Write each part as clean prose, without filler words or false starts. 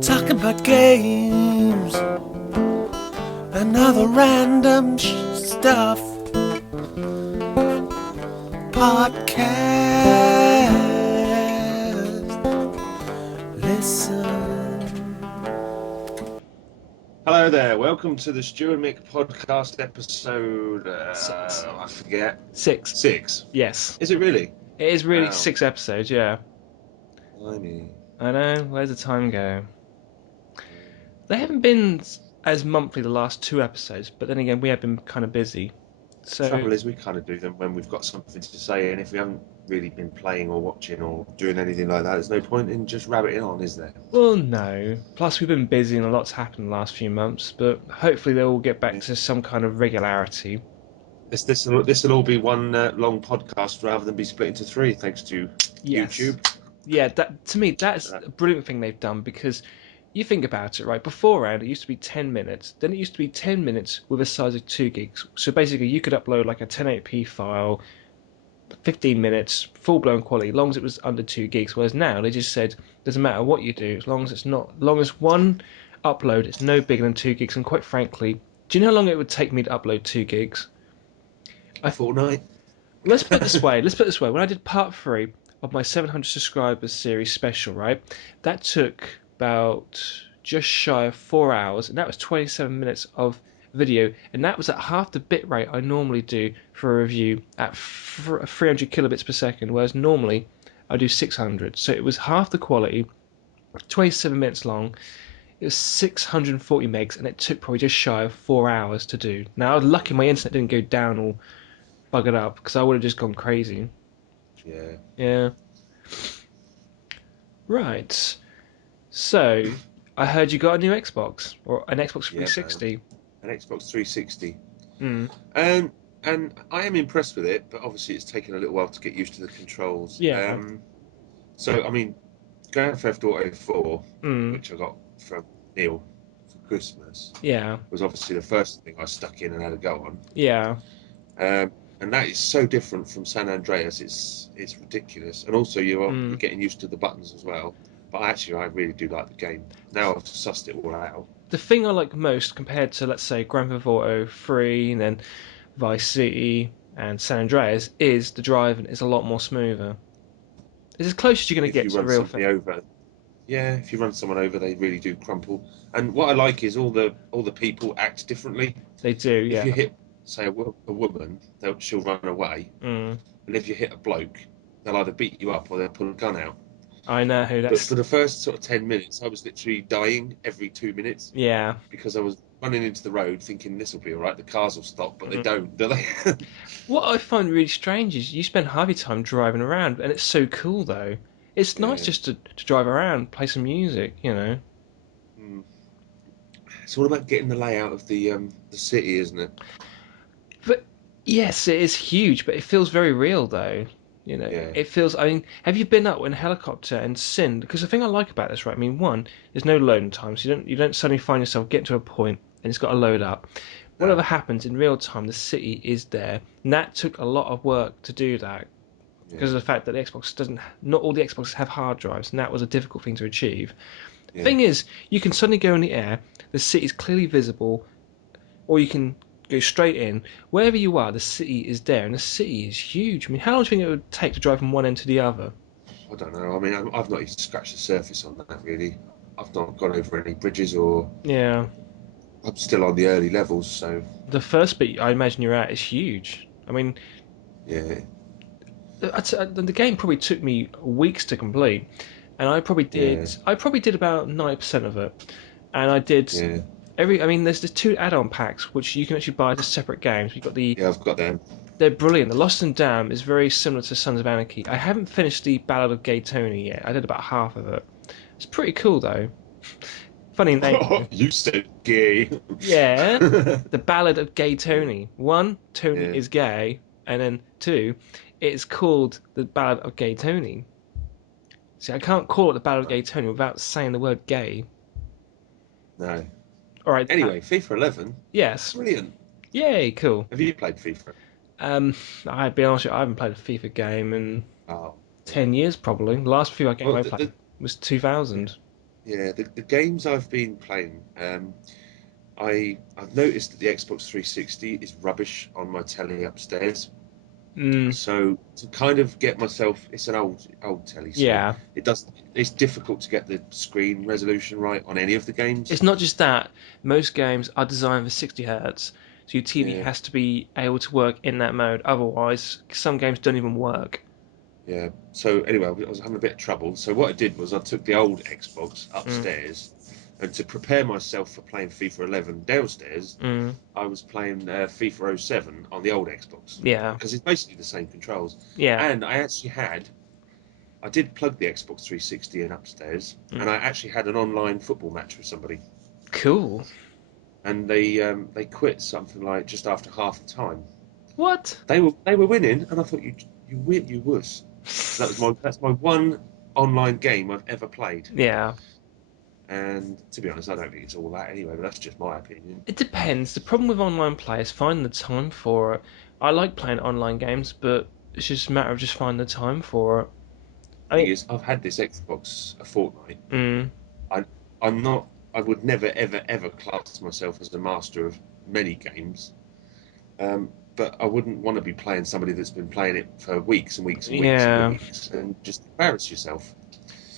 Talking about games and other random stuff. Podcast. Listen. Hello there, welcome to the Stu and Mick Podcast episode, I forget. Six. Yes. Is it really? It is really Wow. 6 episodes, yeah. Blimey. I know, where's the time go? They haven't been as monthly the last 2 episodes, but then again, we have been kind of busy. The trouble is, we kind of do them when we've got something to say, and if we haven't really been playing or watching or doing anything like that, there's no point in just rabbiting on, is there? Well, no. Plus, we've been busy and a lot's happened the last few months, but hopefully they'll all get back to some kind of regularity. This will all be one long podcast rather than be split into 3, thanks to YouTube. Yeah, to me, that's a brilliant thing they've done, because you think about it, right? Beforehand, it used to be 10 minutes. Then it used to be 10 minutes with a size of 2 gigs. So basically, you could upload like a 1080p file, 15 minutes, full-blown quality, as long as it was under 2 gigs. Whereas now, they just said, doesn't matter what you do, as long as one upload is no bigger than 2 gigs. And quite frankly, do you know how long it would take me to upload 2 gigs? A fortnight. Let's put it this way. When I did part 3 of my 700 subscribers series special, right, that took about just shy of 4 hours, and that was 27 minutes of video, and that was at half the bit rate I normally do for a review at 300 kilobits per second, whereas normally I do 600. So it was half the quality, 27 minutes long. It was 640 megs, and it took probably just shy of 4 hours to do. Now, I was lucky my internet didn't go down or buggered up, because I would have just gone crazy. Yeah. Right. So, I heard you got a new Xbox, or an Xbox 360. An Xbox 360. Mm. And I am impressed with it, but obviously it's taken a little while to get used to the controls. Yeah. So, I mean, Grand Theft Auto 4, Mm. which I got from Neil for Christmas, Yeah. was obviously the first thing I stuck in and had a go on. Yeah. And that is so different from San Andreas, it's ridiculous. And also you're getting used to the buttons as well. But actually, I really do like the game. Now I've sussed it all out. The thing I like most compared to, let's say, Grand Theft Auto 3 and then Vice City and San Andreas is the driving is a lot more smoother. It's as close as you're going to get to the real thing. If you run someone over, they really do crumple. And what I like is all the people act differently. They do, yeah. If you hit, say, a woman, she'll run away. And if you hit a bloke, they'll either beat you up or they'll pull a gun out. I know who that's. But for the first sort of 10 minutes, I was literally dying every 2 minutes. Yeah. Because I was running into the road thinking this will be all right, the cars will stop, but they don't, do they? What I find really strange is you spend half your time driving around, and it's so cool though. It's nice just to drive around, play some music, you know. It's all about getting the layout of the city, isn't it? But yes, it is huge, but it feels very real though. You know, It feels. I mean, have you been up in a helicopter and sinned? Because the thing I like about this, right? I mean, one, there's no loading time, so you don't suddenly find yourself getting to a point and it's got to load up. Whatever happens in real time, the city is there, and that took a lot of work to do that because of the fact that the Xbox doesn't. Not all the Xboxes have hard drives, and that was a difficult thing to achieve. The thing is, you can suddenly go in the air, the city's clearly visible, or you can go straight in. Wherever you are, the city is there, and the city is huge. I mean, how long do you think it would take to drive from one end to the other? I don't know. I mean, I've not even scratched the surface on that, really. I've not gone over any bridges or... Yeah. I'm still on the early levels, so... The first bit I imagine you're at is huge. I mean... Yeah. The game probably took me weeks to complete, and I probably did... Yeah. I probably did about 90% of it. And I did... Yeah. There's the 2 add-on packs which you can actually buy as separate games. You've got the... Yeah, I've got them. They're brilliant. The Lost and Damned is very similar to Sons of Anarchy. I haven't finished the Ballad of Gay Tony yet. I did about half of it. It's pretty cool though. Funny name. Oh, you said gay. Yeah. The Ballad of Gay Tony. 1, Tony is gay, and then 2, it's called the Ballad of Gay Tony. See, I can't call it the Ballad of Gay Tony without saying the word gay. No. All right. Anyway, FIFA 11. Yes. Brilliant. Yay, cool. Have you played FIFA? I'll be honest with you, I haven't played a FIFA game in Oh, 10 years probably. The last FIFA game well, I played was 2000. the games I've been playing, I've noticed that the Xbox 360 is rubbish on my telly upstairs. Mm, So to kind of get myself, it's an old telly, so yeah. it's difficult to get the screen resolution right on any of the games. It's not just that. Most games are designed for 60 hertz, so your TV Yeah, has to be able to work in that mode. Otherwise, some games don't even work. yeah. So anyway, I was having a bit of trouble. So what I did was I took the old Xbox Mm, upstairs, and to prepare myself for playing FIFA 11 downstairs, mm, I was playing FIFA 07 on the old Xbox yeah. because it's basically the same controls. Yeah. And I did plug the Xbox 360 in upstairs, Mm. and I actually had an online football match with somebody, Cool. and they quit something like just after half the time. What? They were winning, and I thought you was. So that's my one online game I've ever played. Yeah. And to be honest, I don't think it's all that anyway, but that's just my opinion. It depends. The problem with online play is finding the time for it. I like playing online games, but it's just a matter of just finding the time for it. I Thing mean, is, I've had this Xbox a fortnight. mm, I I'm not. I would never ever class myself as the master of many games. But I wouldn't want to be playing somebody that's been playing it for weeks and weeks and weeks and yeah. weeks and just embarrass yourself.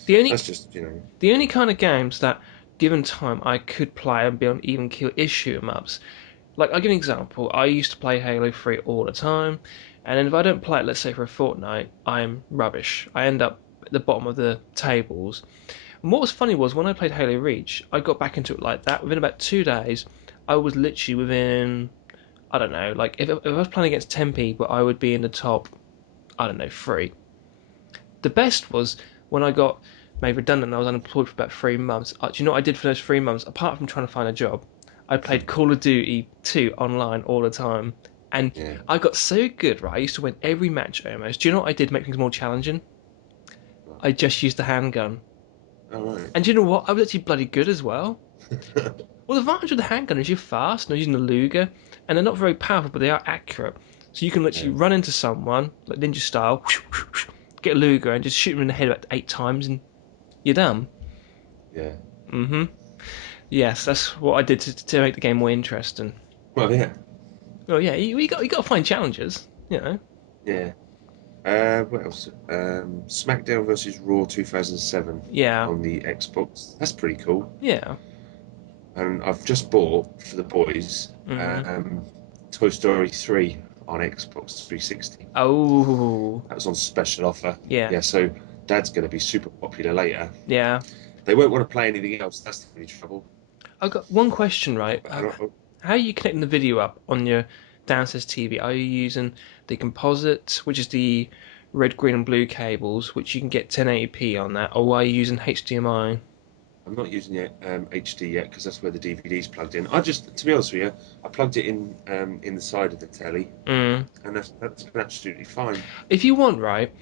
The only That's just. the only kind of games that, given time, I could play and be on even keel is shoot 'em ups. Like, I'll give you an example. I used to play Halo 3 all the time, and then if I don't play it, let's say for a fortnight, I'm rubbish. I end up at the bottom of the tables. And what was funny was when I played Halo Reach, I got back into it like that. Within about 2 days, I was literally within, I don't know, like if I was playing against 10 people, I would be in the top, I don't know, 3. The best was when I got made redundant and I was unemployed for about 3 months. Do you know what I did for those 3 months? Apart from trying to find a job, I played Call of Duty 2 online all the time. And Yeah. I got so good, right? I used to win every match almost. Do you know what I did to make things more challenging? I just used the handgun. All right. And do you know what? I was actually bloody good as well. Well, the advantage of the handgun is you're fast, and you're using a Luger, and they're not very powerful, but they are accurate. So you can literally Yeah. run into someone, like ninja style, get a Luger, and just shoot them in the head about 8 times, and you're done. Yeah. Mm-hmm. Yes, that's what I did to make the game more interesting. Well, yeah. Well, yeah, you got to find challenges, you know. Yeah. What else? SmackDown versus Raw 2007 Yeah, on the Xbox. That's pretty cool. yeah. And I've just bought for the boys Mm. Toy Story 3 on Xbox 360. Oh, That was on special offer. yeah, Yeah, so Dad's going to be super popular later. yeah. They won't want to play anything else. That's the only trouble. I've got one question, right? I How are you connecting the video up on your downstairs TV? Are you using the composite, which is the red, green, and blue cables, which you can get 1080p on that, or are you using HDMI? I'm not using it HD yet because that's where the DVD's plugged in. To be honest with you, I plugged it in the side of the telly, Mm. and that's been absolutely fine. If you want, right,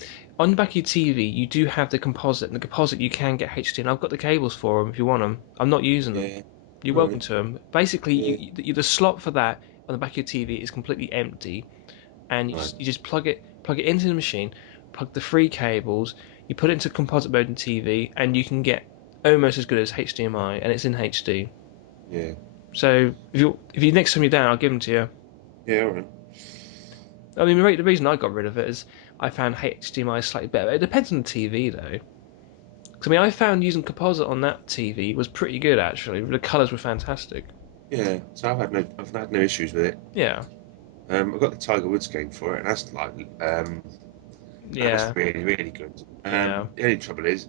on the back of your TV, you do have the composite, and the composite you can get HD, and I've got the cables for them if you want them. I'm not using them. Yeah, You're welcome right. to them. Basically, Yeah, the slot for that on the back of your TV is completely empty, and you right. just plug it into the machine, plug the 3 cables, you put it into composite mode in TV, and you can get almost as good as HDMI, and it's in HD. Yeah, So if you next time you're down, I'll give them to you. yeah, all right. I mean, the reason I got rid of it is I found HDMI slightly better. It depends on the TV though. 'Cause, I mean, I found using composite on that TV was pretty good actually. The colours were fantastic. Yeah, so I've had no issues with it. Yeah, I've got the Tiger Woods game for it, and that's yeah, really good. yeah, The only trouble is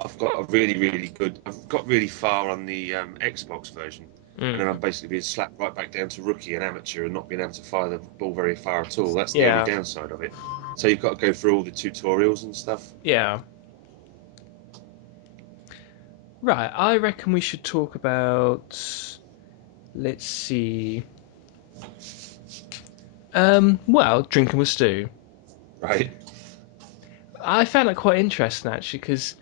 I've got really far on the Xbox version, and then mm. I've basically been slapped right back down to rookie and amateur and not being able to fire the ball very far at all. That's the only Yeah, downside of it. So you've got to go through all the tutorials and stuff. yeah. Right, I reckon we should talk about. Let's see. Well, drinking with Stu. Right. I found that quite interesting actually, because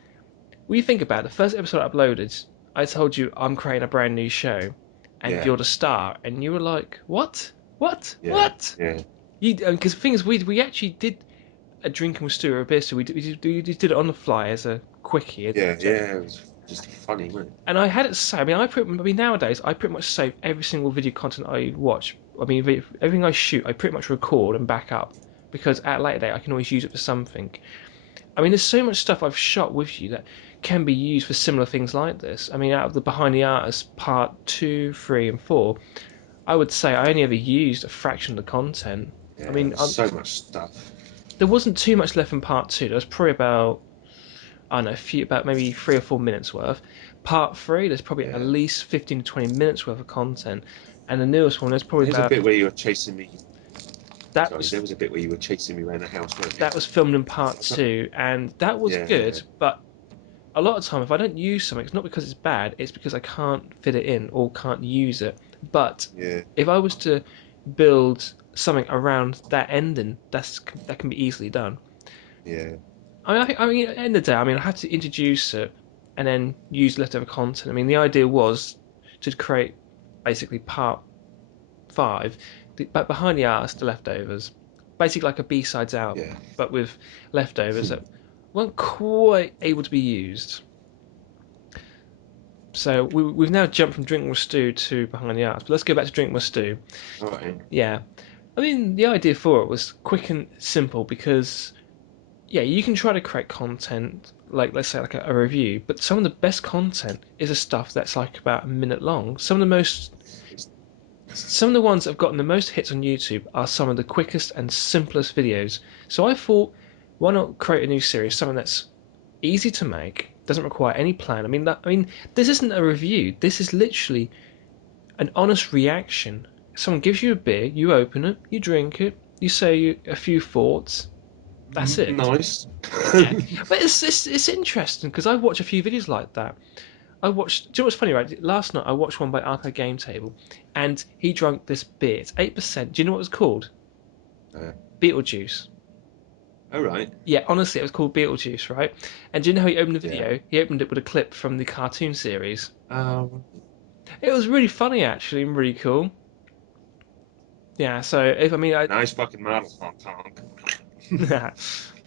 when you think about it, the first episode I uploaded, I told you I'm creating a brand new show, and Yeah. you're the star, and you were like, "What? What? Yeah. What?" Yeah. Because the thing is, we actually did a drinking with Stu or a beer, so we did it on the fly as a quickie. Yeah, it was just funny, wasn't it? And I had it saved. Nowadays I pretty much save every single video content I watch. Everything I shoot, I pretty much record and back up because at a later date I can always use it for something. There's so much stuff I've shot with you that can be used for similar things like this. Out of the Behind the Artist part 2, 3, and 4, I would say I only ever used a fraction of the content. Yeah, so much stuff. There wasn't too much left in part 2. There was probably about, I don't know, about maybe 3 or 4 minutes worth. Part 3, there's probably at least 15 to 20 minutes worth of content. And the newest one, there's probably There's about... a bit where you were chasing me. There was a bit where you were chasing me around the house, wasn't it? That was filmed in part 2, and that was good, but a lot of the time, if I don't use something, it's not because it's bad, it's because I can't fit it in or can't use it. But if I was to build something around that ending, that can be easily done. Yeah. At the end of the day, I have to introduce it and then use leftover content. The idea was to create basically part 5, but Behind the Artist, the leftovers, basically like a B-sides album, but with leftovers that weren't quite able to be used. So we've now jumped from Drinking with Stu to Behind the Artist, but let's go back to Drinking with Stu. All right. Yeah. The idea for it was quick and simple because, you can try to create content, like let's say like a review, but some of the best content is the stuff that's like about a minute long. Some of the ones that have gotten the most hits on YouTube are some of the quickest and simplest videos. So I thought, why not create a new series, something that's easy to make, doesn't require any plan. This isn't a review. This is literally an honest reaction. Someone gives you a beer, you open it, you drink it, you say a few thoughts. That's it. Nice. But it's interesting because I watch a few videos like that. Do you know what's funny, right? Last night I watched one by Arcade Game Table, and he drank this beer. It's 8%. Do you know what it was called? Beetlejuice. All right. Yeah, honestly, it was called Beetlejuice, right? And do you know how he opened the video? Yeah. He opened it with a clip from the cartoon series. It was really funny, actually, and really cool. Yeah, so nice fucking model, honk.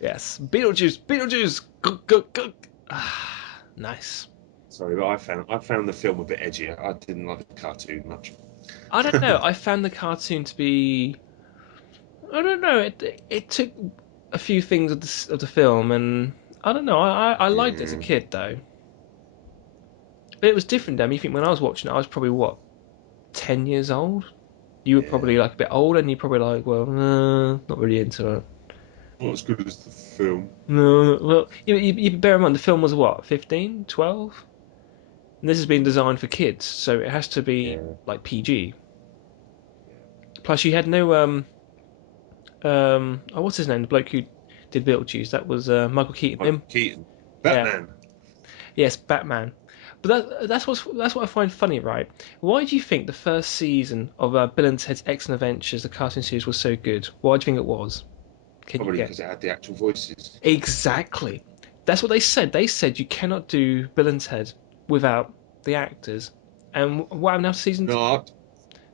Yes, Beetlejuice. Go. Nice. Sorry, but I found the film a bit edgy. I didn't like the cartoon much. I don't know. I found the cartoon to be... I don't know. It took a few things of the film, and I don't know. I liked it as a kid, though. But it was different, Dan. You think when I was watching it, I was probably, 10 years old? You were probably, a bit older, and you're probably like, well, not really into it. Not as good as the film. No, well, you bear in mind, the film was, 15? 12? And this has been designed for kids, so it has to be, PG. Plus, you had no, what's his name? The bloke who did Beetlejuice. That was Michael Keaton. Keaton. Batman. Yeah. Yes, Batman. But that's what I find funny, right? Why do you think the first season of Bill and Ted's Excellent Adventures, the cartoon series, was so good? Why do you think it was? Probably because it had the actual voices. Exactly. That's what they said. They said you cannot do Bill and Ted without the actors. And wow, now season 2.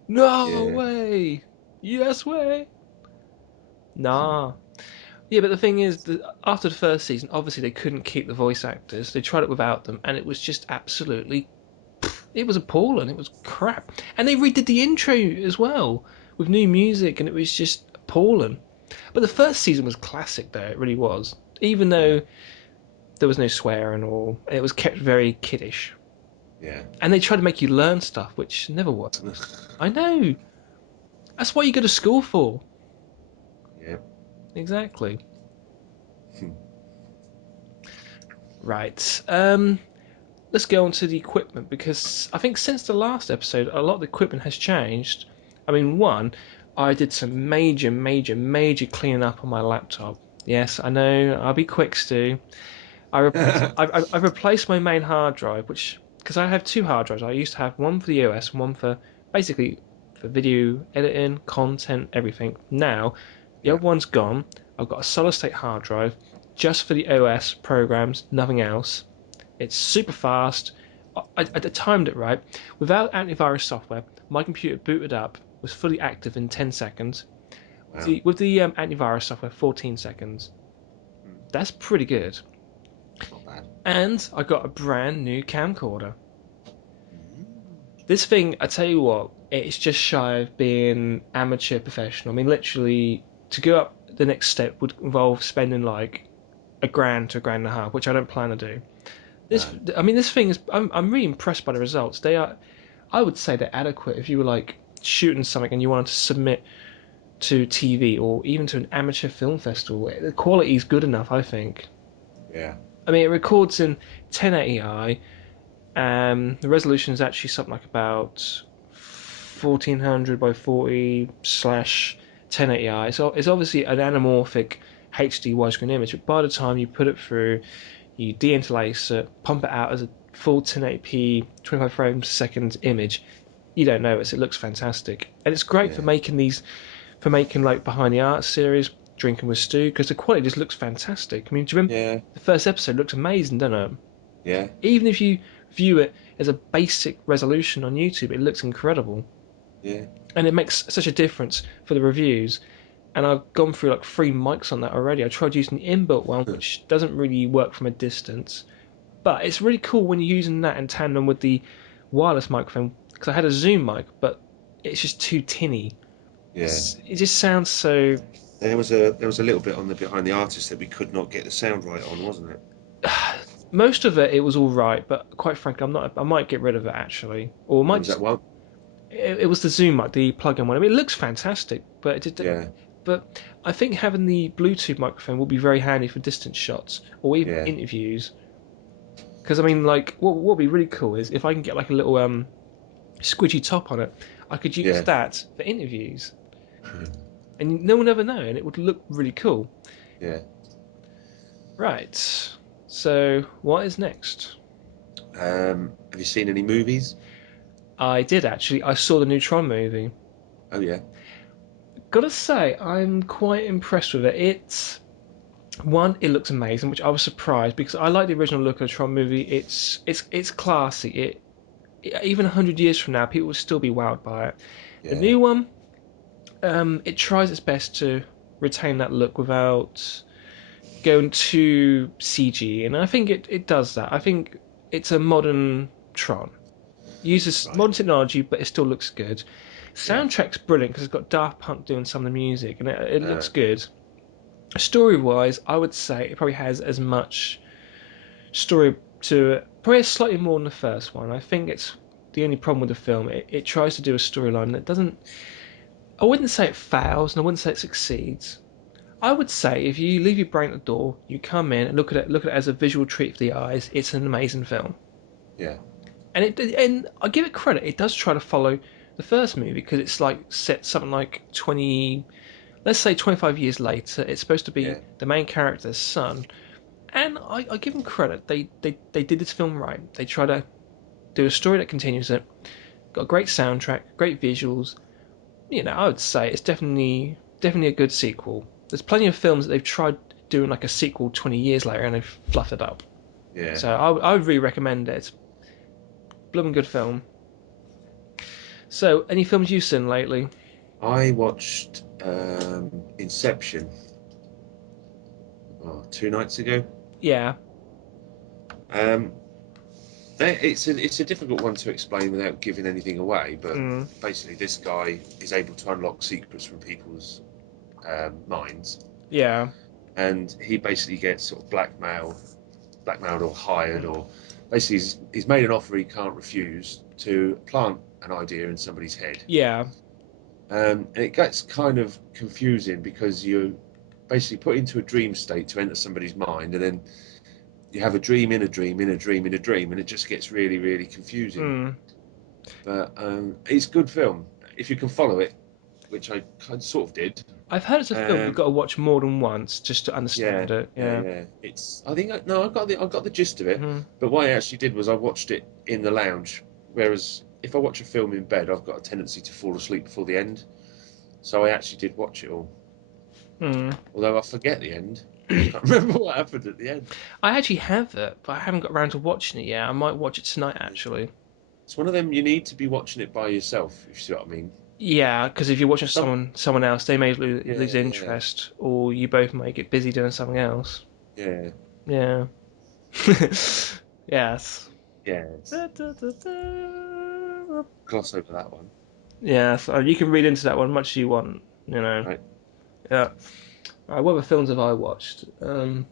No way. Yes way. Nah. Yeah, but the thing is, that after the first season, obviously they couldn't keep the voice actors. They tried it without them, and it was just absolutely... It was appalling. It was crap. And they redid the intro as well, with new music, and it was just appalling. But the first season was classic, though. It really was. Even though there was no swearing, or it was kept very kiddish. Yeah. And they tried to make you learn stuff, which never worked. I know. That's what you go to school for. Yeah. Exactly. Right. Let's go on to the equipment, because I think since the last episode, a lot of the equipment has changed. One, I did some major cleaning up on my laptop. Yes, I know. I'll be quick, Stu. I've replaced my main hard drive, because I have 2 hard drives. I used to have one for the OS and one for basically for video editing, content, everything. Now, the other one's gone. I've got a solid-state hard drive just for the OS programs, nothing else. It's super fast. I timed it right. Without antivirus software, my computer booted up, was fully active in 10 seconds. Wow. With the antivirus software, 14 seconds. That's pretty good. Not bad. And I got a brand new camcorder. This thing, I tell you what, it's just shy of being amateur professional. I mean, literally, to go up the next step would involve spending like $1,000 to $1,500, which I don't plan to do. I mean, this thing is. I'm really impressed by the results. They are. I would say they're adequate if you were like shooting something and you wanted to submit to TV or even to an amateur film festival. The quality is good enough, I think. Yeah. I mean, it records in 1080i. The resolution is actually something like about 1400 by 40 slash 1080i. So it's obviously an anamorphic HD widescreen image, but by the time you put it through, you deinterlace it, pump it out as a full 1080p 25 frames a second image, you don't notice. It looks fantastic, and it's great for making like Behind the Art series, Drinking with Stu, because the quality just looks fantastic. I mean, do you remember the first episode looks amazing, doesn't it? Yeah. Even if you view it as a basic resolution on YouTube, it looks incredible. Yeah. And it makes such a difference for the reviews. And I've gone through like 3 mics on that already. I tried using the inbuilt one, which doesn't really work from a distance. But it's really cool when you're using that in tandem with the wireless microphone. Because I had a Zoom mic, but it's just too tinny. Yeah. It just sounds so... There was a little bit on the Behind the Artist that we could not get the sound right on, wasn't it? Most of it was all right, but quite frankly, I might get rid of it actually, or might. Was that one? It was the Zoom mic, the plug-in one. I mean, it looks fantastic, but it did. Yeah. But I think having the Bluetooth microphone will be very handy for distance shots or even interviews. Because I mean, like, what would be really cool is if I can get like a little squidgy top on it, I could use that for interviews, and no one ever know, and it would look really cool. Yeah. Right. So, what is next? Have you seen any movies? I did actually. I saw the new Tron movie. Oh yeah. Gotta say, I'm quite impressed with it. It looks amazing, which I was surprised because I like the original look of the Tron movie. It's classy. Even 100 years from now, people will still be wowed by it. Yeah. The new one, it tries its best to retain that look without going too CG, and I think it does that. I think it's a modern Tron. It uses modern technology, but it still looks good. Soundtrack's brilliant because it's got Daft Punk doing some of the music, and it looks good. Story-wise, I would say it probably has as much story to it, probably slightly more than the first one. I think it's the only problem with the film. It tries to do a storyline that doesn't... I wouldn't say it fails, and I wouldn't say it succeeds. I would say if you leave your brain at the door, you come in and look at it as a visual treat for the eyes, it's an amazing film. Yeah. And I give it credit, it does try to follow the first movie because it's like set something like 25 years later. It's supposed to be the main character's son, and I give them credit. They did this film right. They try to do a story that continues it. Got a great soundtrack, great visuals. You know, I would say it's definitely a good sequel. There's plenty of films that they've tried doing like a sequel 20 years later and they've fluffed it up. Yeah. So I would really recommend it. It's a blooming good film. So, any films you've seen lately? I watched Inception 2 nights ago. Yeah. It's a difficult one to explain without giving anything away, but basically this guy is able to unlock secrets from people's minds. Yeah. And he basically gets sort of blackmailed or hired, or basically he's made an offer he can't refuse to plant an idea in somebody's head. Yeah. And it gets kind of confusing because you basically put into a dream state to enter somebody's mind, and then you have a dream in a dream in a dream in a dream, and it just gets really, really confusing. But it's a good film if you can follow it, which I kind of sort of did. I've heard it's a film you've got to watch more than once just to understand it. Yeah. I got the gist of it. But what I actually did was I watched it in the lounge, whereas if I watch a film in bed, I've got a tendency to fall asleep before the end. So I actually did watch it all. Although I forget the end. I can't remember what happened at the end. I actually have it, but I haven't got around to watching it yet. I might watch it tonight, actually. It's one of them you need to be watching it by yourself, if you see what I mean. Yeah, because if you're watching Some, someone else, they may lose yeah, interest, or you both might get busy doing something else. yeah, Yeah. Yes. yes. Gloss over that one. Yeah, so you can read into that one much as you want, you know. Right. Yeah. Right, what other films have I watched? Did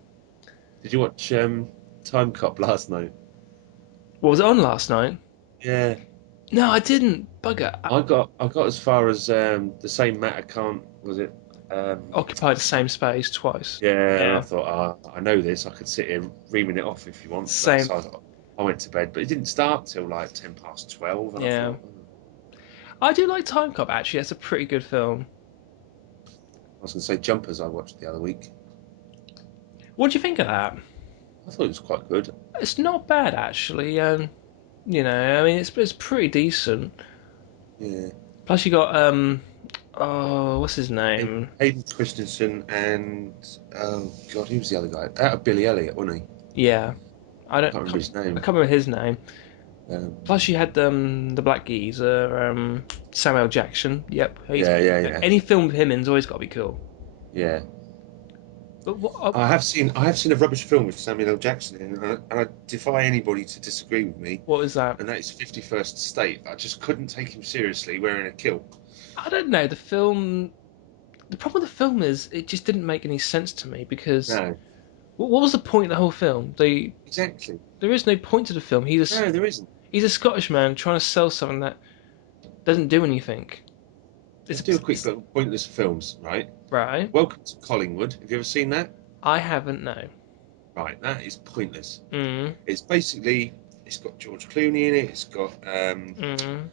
you watch Time Cop last night? What was it on last night? Yeah. No, I didn't. Bugger. I got as far as the same matter can't was it? Occupied the same space twice. Yeah, and I Yeah. thought, I know this. I could sit here reaming it off if you want. But Same. so I went to bed, but it didn't start till like 12:10, and I Yeah. thought, I do like Time Cop, actually. That's a pretty good film. I was going to say Jumpers. I watched the other week. What do you think of that? I thought it was quite good. It's not bad, actually. You know, I mean, it's pretty decent. Yeah. Plus, you got oh, what's his name? Hayden Christensen and oh god, who was the other guy? Out of Billy Elliot, wasn't he? Yeah, I I don't. can't remember his I name. can't remember his name. Um, Plus, you had the black geezer, Samuel Jackson. Yep. yeah. Any film with him in's always got to be cool. Yeah. But what? I have seen a rubbish film with Samuel L. Jackson in, and I defy anybody to disagree with me. What was that? And that is 51st State. I just couldn't take him seriously wearing a kilt. I don't know. The film. The problem with the film is it just didn't make any sense to me because No, what was the point of the whole film? exactly. There is no point to the film. No, there isn't. He's a Scottish man trying to sell something that doesn't do anything. Let's do a quick bit of pointless films, right? Right. Welcome to Collingwood. Have you ever seen that? I haven't, no. Right, that is pointless. Mm. It's basically, it's got George Clooney in it. It's got Mm.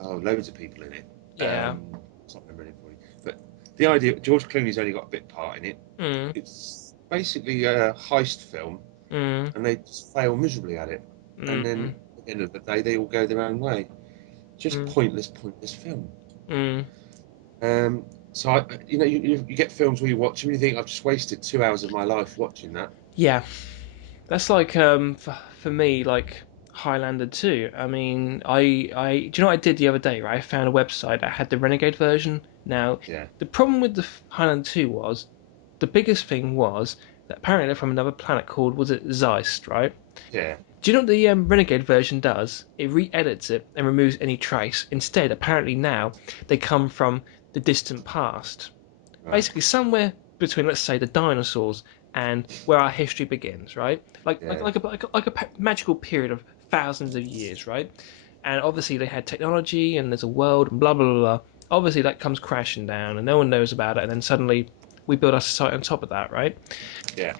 loads of people in it. Yeah. It's not remember anybody, but the idea George Clooney's only got a bit part in it. Mm. It's basically a heist film, Mm. and they just fail miserably at it. And then Mm. at the end of the day, they all go their own way. Just Mm. pointless film. Mm. So you get films where you watch them and you think I've just wasted 2 hours of my life watching that. Yeah. That's like for me like Highlander 2. I mean, I do you know what I did the other day, right? I found a website that had the Renegade version. Now, Yeah. the problem with the Highlander 2 was the biggest thing was that apparently they're from another planet called was it Zeist, right? Yeah. Do you know what the Renegade version does? It re-edits it and removes any trace. Instead, apparently now they come from the distant past, Right. basically somewhere between, let's say, the dinosaurs and where our history begins, right? Yeah. Like a magical period of thousands of years, right? And obviously they had technology and there's a world and blah blah blah. Blah. Obviously that comes crashing down and no one knows about it, and then suddenly we build our society on top of that, right? Yeah.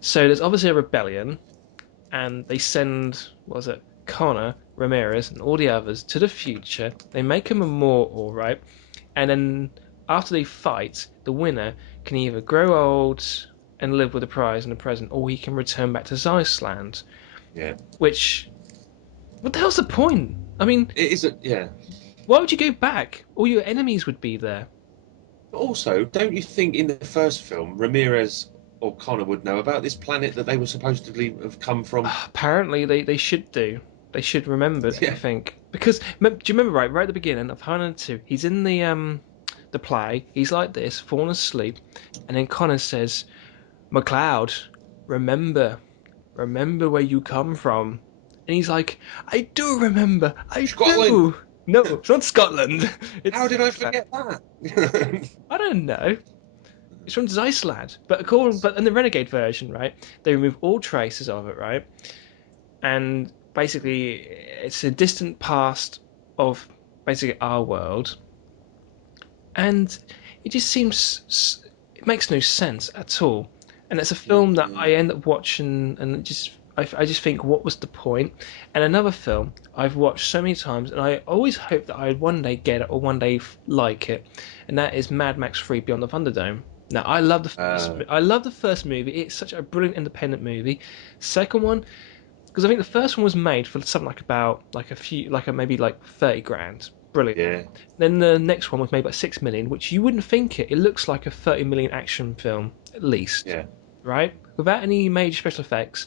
So there's obviously a rebellion, and they send, what was it, Connor, Ramirez, and all the others to the future. They make him immortal, right? And then after they fight, the winner can either grow old and live with the prize in the present, or he can return back to Zeisland. Yeah. Which, what the hell's the point? I mean, It isn't. Yeah. why would you go back? All your enemies would be there. But also, don't you think in the first film, Ramirez or Connor would know about this planet that they were supposedly have come from? Apparently, they should do. They should remember, Yeah. I think. Because, do you remember, right at the beginning of Highlander 2, he's in the play, he's like this, falling asleep, and then Connor says, MacLeod, remember where you come from. And he's like, I do remember, I Scotland. do. No, it's not Scotland. It's, How did I forget that? I don't know. It's from Zeisland. But in the Renegade version, right, they remove all traces of it, right? And basically, it's a distant past of basically our world. And it just seems, it makes no sense at all. And it's a film that I end up watching and I just think, what was the point? And another film I've watched so many times, and I always hope that I'd one day get it or one day like it, and that is Mad Max 3 Beyond the Thunderdome. Now, I love the first movie. It's such a brilliant independent movie. Second one, because I think the first one was made for something maybe 30 grand. Brilliant. Yeah. Then the next one was made by 6 million, which you wouldn't think it. It looks like a 30 million action film, at least. Yeah. Right? Without any major special effects.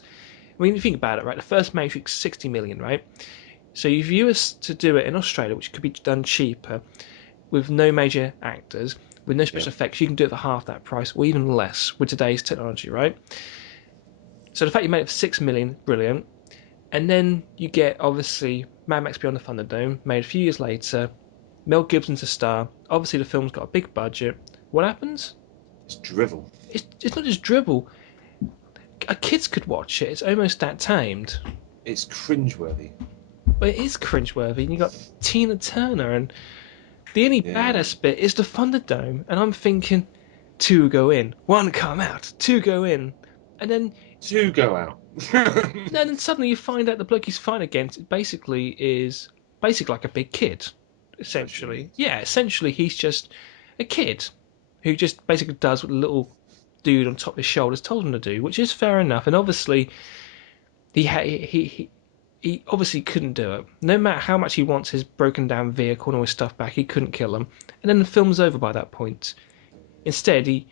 I mean, if you think about it, right? The first Matrix, 60 million, right? So if you were to do it in Australia, which could be done cheaper, with no major actors, with no special effects, you can do it for half that price, or even less with today's technology, right? So the fact you made it for $6 million, brilliant. And then you get, obviously, Mad Max Beyond the Thunderdome, made a few years later. Mel Gibson's a star. Obviously, the film's got a big budget. What happens? It's drivel. It's not just dribble. Kids could watch it. It's almost that tamed. It's cringeworthy. But it is cringeworthy. And you got Tina Turner, and the only badass bit is the Thunderdome. And I'm thinking, 2 go in, 1 come out, 2 go in, and then 2 go out. And then suddenly you find out the bloke he's fighting against is basically like a big kid, essentially. Yeah, essentially he's just a kid who just basically does what the little dude on top of his shoulders told him to do, which is fair enough. And obviously he obviously couldn't do it. No matter how much he wants his broken down vehicle and all his stuff back, he couldn't kill him. And then the film's over by that point. Instead, the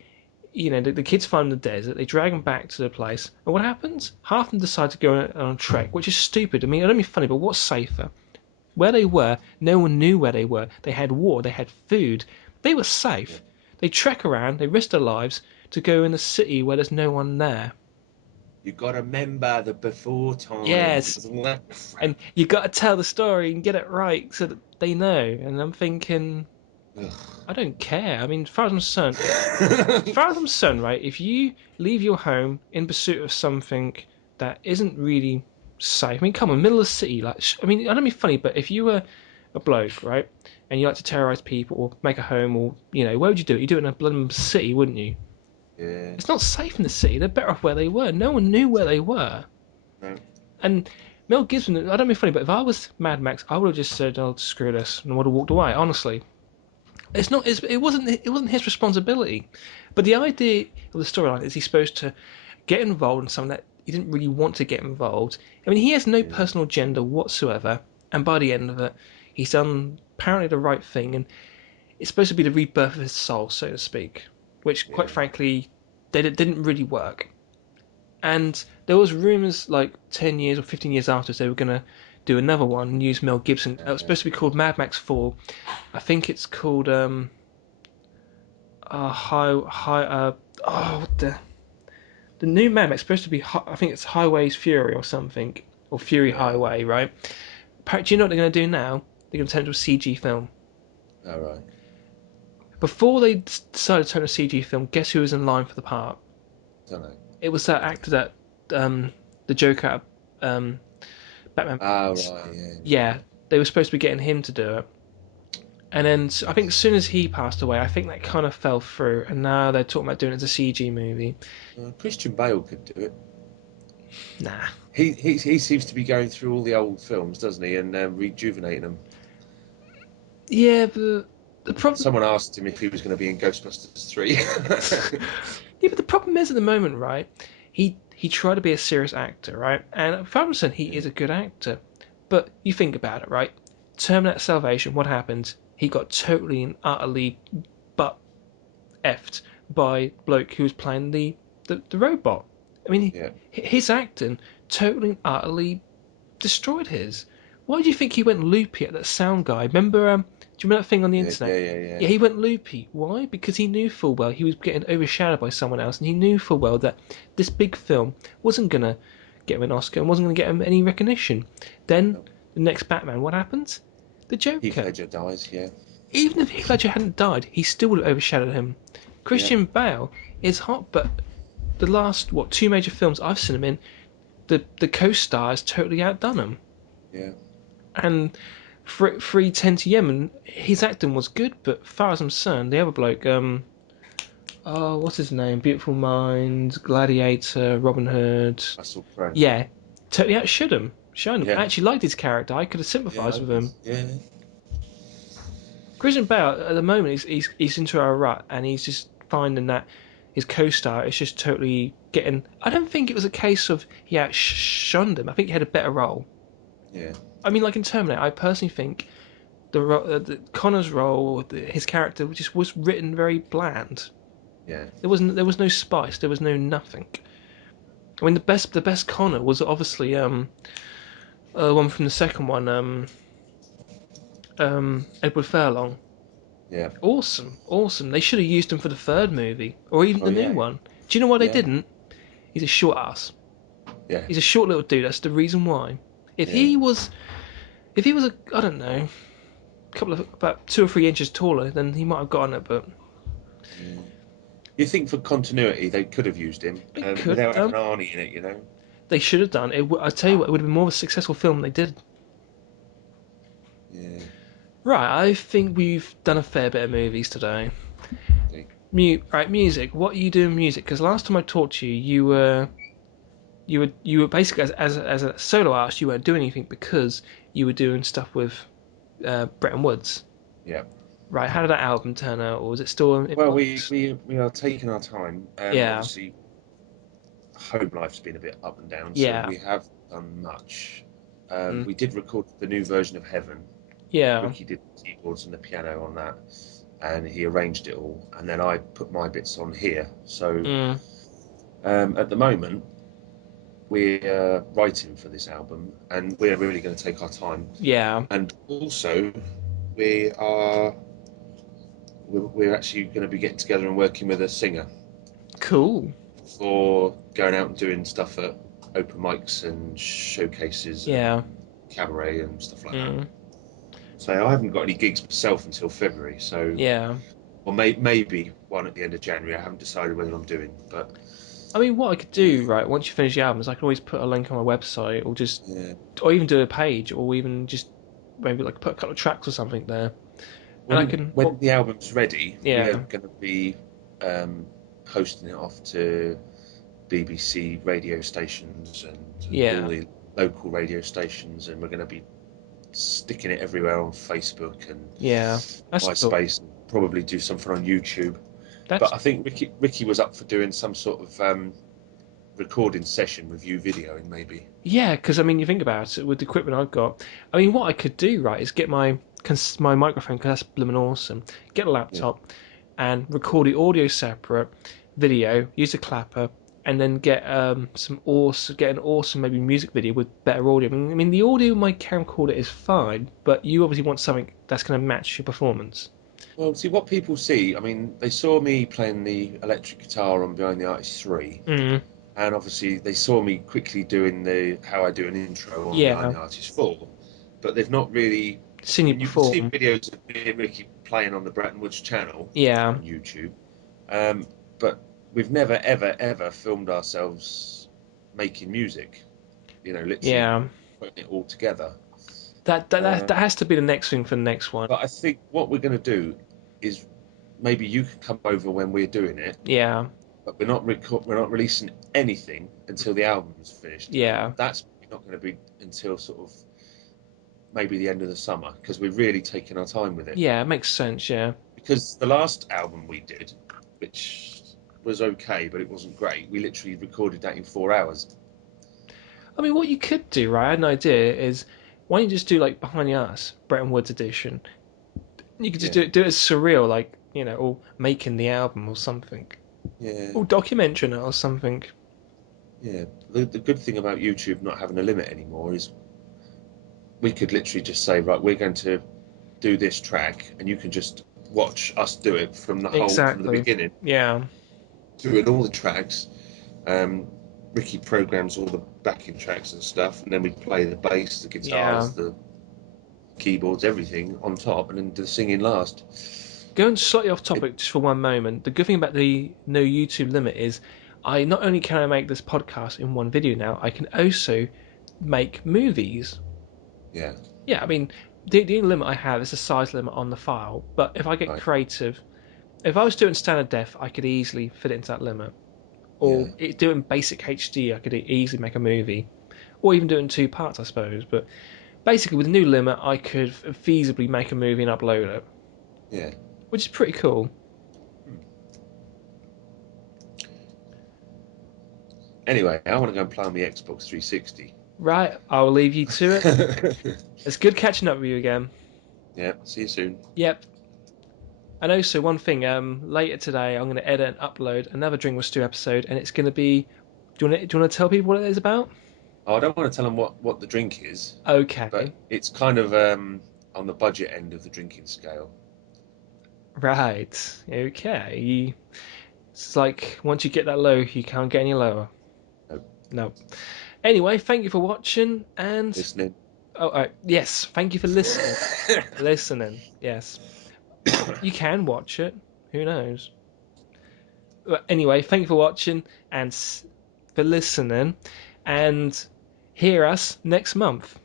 kids find the desert, they drag them back to the place, and what happens? Half of them decide to go on a trek, which is stupid. I mean, I don't mean funny, but what's safer? Where they were, no one knew where they were. They had water, they had food. They were safe. They trek around, they risk their lives to go in a city where there's no one there. You got to remember the before times. Yes, and you got to tell the story and get it right so that they know. And I'm thinking, I don't care. I mean, as far as I'm concerned, right, if you leave your home in pursuit of something that isn't really safe, I mean, come on, middle of the city, like, I mean, I don't mean funny, but if you were a bloke, right, and you like to terrorise people or make a home, or, where would you do it? You'd do it in a bloody city, wouldn't you? Yeah. It's not safe in the city. They're better off where they were. No one knew where they were. No. And Mel Gibson, I don't mean funny, but if I was Mad Max, I would have just said, "Oh, screw this," and would have walked away. Honestly, it wasn't his responsibility. But the idea of the storyline is he's supposed to get involved in something that he didn't really want to get involved. I mean, he has no personal agenda whatsoever, and by the end of it, he's done apparently the right thing, and it's supposed to be the rebirth of his soul, so to speak. Which, quite frankly, didn't really work. And there was rumours like 10 years or 15 years after they were going to do another one and use Mel Gibson. It was supposed to be called Mad Max 4. I think it's called the new Mad Max is supposed to be, I think it's Highway's Fury or something, or Fury Highway, right? Do you know what they're going to do now? They're going to turn it into a CG film. All right. Before they decided to turn a CG film, guess who was in line for the part? Don't know. It was that actor that the Joker, Batman. Oh, right, yeah. Yeah, they were supposed to be getting him to do it, and then I think as soon as he passed away, I think that kind of fell through, and now they're talking about doing it as a CG movie. Christian Bale could do it. Nah. He seems to be going through all the old films, doesn't he, and rejuvenating them. Yeah, but the problem. Someone asked him if he was going to be in Ghostbusters 3. Yeah, but the problem is at the moment, right? He tried to be a serious actor, right? And Farmson, he is a good actor. But you think about it, right? Terminator Salvation, what happened? He got totally and utterly butt-effed by bloke who was playing the robot. I mean, his acting totally and utterly destroyed his. Why do you think he went loopy at that sound guy? Remember, do you remember that thing on the internet? Yeah, he went loopy. Why? Because he knew full well he was getting overshadowed by someone else, and he knew full well that this big film wasn't going to get him an Oscar and wasn't going to get him any recognition. Then, the next Batman, what happens? The Joker. Heath Ledger dies, yeah. Even if Heath Ledger hadn't died, he still would have overshadowed him. Christian Bale is hot, but the last, 2 major films I've seen him in, the co-star has totally outdone him. Yeah. And 3:10 to Yemen, his acting was good, but as far as I'm concerned, the other bloke, what's his name? Beautiful Mind, Gladiator, Robin Hood. Russell Crowe. Yeah, totally outshone him. Yeah. I actually liked his character. I could have sympathised with him. Yeah. Christian Bale, at the moment, he's into a rut, and he's just finding that his co-star is just totally getting... I don't think it was a case of he outshone him. I think he had a better role. Yeah. I mean, like in Terminator, I personally think the Connor's role, his character, just was written very bland. Yeah. There was no spice. There was no nothing. I mean, the best Connor was obviously one from the second one, Edward Furlong. Yeah. Awesome. They should have used him for the third movie, or even the new one. Do you know why they didn't? He's a short ass. Yeah. He's a short little dude. That's the reason why. If he was a, I don't know, about 2 or 3 inches taller, then he might have gotten it. But you think for continuity they could have used him they could have without having done. Arnie in it, you know? They should have done. I tell you what, it would have been more of a successful film than they did. Yeah. Right, I think we've done a fair bit of movies today. Okay. Right, music. What are you doing music? Because last time I talked to you, you were basically as a solo artist, you weren't doing anything because you were doing stuff with Bretton Woods. Yeah. Right, how did that album turn out, or was it still in Well, works? we are taking our time. Yeah. Obviously, home life's been a bit up and down, so Yeah. we have done much. Mm. We did record the new version of Heaven. Yeah. Ricky did the keyboards and the piano on that, and he arranged it all. And then I put my bits on here. So at the moment, we're writing for this album, and we're really going to take our time. Yeah. And also, we're actually going to be getting together and working with a singer Cool. for going out and doing stuff at open mics and showcases Yeah. and cabaret and stuff like that. So I haven't got any gigs myself until February. So Yeah. or maybe one at the end of January. I haven't decided whether I'm doing, but I mean, what I could do, right, once you finish the albums, I could always put a link on my website, or even do a page, or even just maybe like put a couple of tracks or something there. when the album's ready, Yeah. we're going to be hosting it off to BBC radio stations and all the local radio stations, and we're going to be sticking it everywhere on Facebook and MySpace, and probably do something on YouTube. But I think Ricky was up for doing some sort of recording session with you videoing, maybe. Yeah, because I mean, you think about it with the equipment I've got. I mean, what I could do, right, is get my microphone, because that's blooming awesome. Get a laptop and record the audio separate, video, use a clapper, and then get an awesome maybe music video with better audio. I mean, the audio of my camcorder is fine, but you obviously want something that's going to match your performance. Well, see, what people see, I mean, they saw me playing the electric guitar on Behind the Artist 3, and obviously they saw me quickly doing how I do an intro on Behind the Artist 4, but they've not really seen you perform. You can see videos of me and Ricky playing on the Bretton Woods channel on YouTube, but we've never, ever filmed ourselves making music, literally putting it all together. That has to be the next thing for the next one. But I think what we're going to do is maybe you can come over when we're doing it. Yeah. But we're not releasing anything until the album's finished. Yeah. That's not going to be until sort of maybe the end of the summer, because we're really taking our time with it. Yeah, it makes sense. Yeah. Because the last album we did, which was okay, but it wasn't great, we literally recorded that in 4 hours. I mean, what you could do, right? I had an idea is, why don't you just do like Behind the Arse, Bretton Woods edition? You could just do it as surreal, like, or making the album or something. Yeah. Or documenting it or something. Yeah. The good thing about YouTube not having a limit anymore is we could literally just say, right, we're going to do this track, and you can just watch us do it from the from the beginning. Yeah. Doing all the tracks. Ricky programs all the backing tracks and stuff, and then we play the bass, the guitars, the keyboards, everything on top, and then do the singing last. Going slightly off topic just for one moment, the good thing about the no YouTube limit is not only can I make this podcast in one video now, I can also make movies. Yeah. Yeah, I mean, the only limit I have is a size limit on the file, but if I get creative, if I was doing standard def, I could easily fit it into that limit. Or doing basic HD, I could easily make a movie. Or even do it in 2 parts, I suppose. But basically, with a new limit, I could feasibly make a movie and upload it. Yeah. Which is pretty cool. Anyway, I want to go and play on the Xbox 360. Right, I'll leave you to it. It's good catching up with you again. Yeah, see you soon. Yep. And also, one thing, later today, I'm going to edit and upload another Drink with Stu episode, and it's going to be... Do you want to tell people what it is about? Oh, I don't want to tell them what the drink is. Okay. But it's kind of on the budget end of the drinking scale. Right. Okay. It's like once you get that low, you can't get any lower. No. Anyway, thank you for watching and Listening. yes, thank you for listening. Listening. Yes. You can watch it. Who knows? But anyway, thank you for watching and for listening, and hear us next month.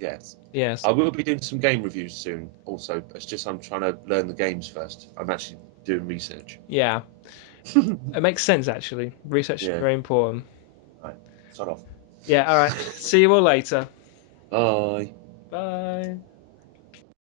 Yes. Yes. I will be doing some game reviews soon. Also, it's just I'm trying to learn the games first. I'm actually doing research. Yeah. It makes sense actually. Research is very important. Right. Start off. Yeah. All right. See you all later. Bye. Bye.